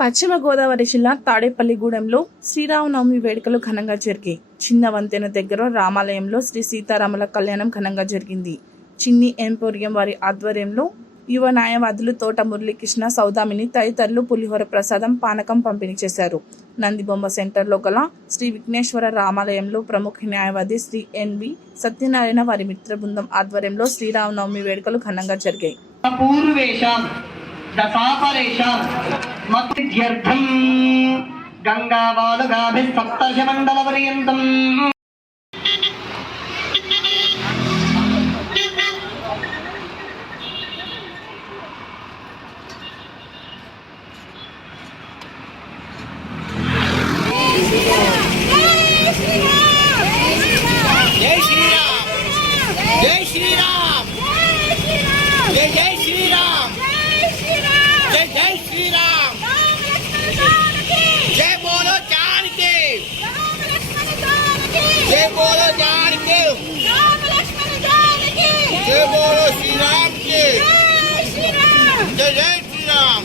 పశ్చిమ గోదావరి జిల్లా తాడేపల్లిగూడెంలో శ్రీరామనవమి వేడుకలు ఘనంగా జరిగాయి. చిన్న వంతెన దగ్గర రామాలయంలో శ్రీ సీతారాముల కళ్యాణం ఘనంగా జరిగింది. చిన్ని ఎంపోరియం వారి ఆధ్వర్యంలో యువ న్యాయవాదులు తోట మురళీకృష్ణ, సౌదామిని తదితరులు పులిహోర ప్రసాదం, పానకం పంపిణీ చేశారు. నందిబొమ్మ సెంటర్లో గల శ్రీ విఘ్నేశ్వర రామాలయంలో ప్రముఖ న్యాయవాది శ్రీ ఎన్వి సత్యనారాయణ వారి మిత్ర బృందం ఆధ్వర్యంలో శ్రీరామనవమి వేడుకలు ఘనంగా జరిగాయి. గంగావాలుగాభిः సప్తర్షిమండలపర్యంతం జై శ్రీరామ్, జై శ్రీరామ్, జై జై శ్రీరామ్, జై జై శ్రీరామ్, జై బోలో జానకి, జై బోలో జానకి, జై బోలో శ్రీరామ్ కి, జై జై శ్రీరామ్.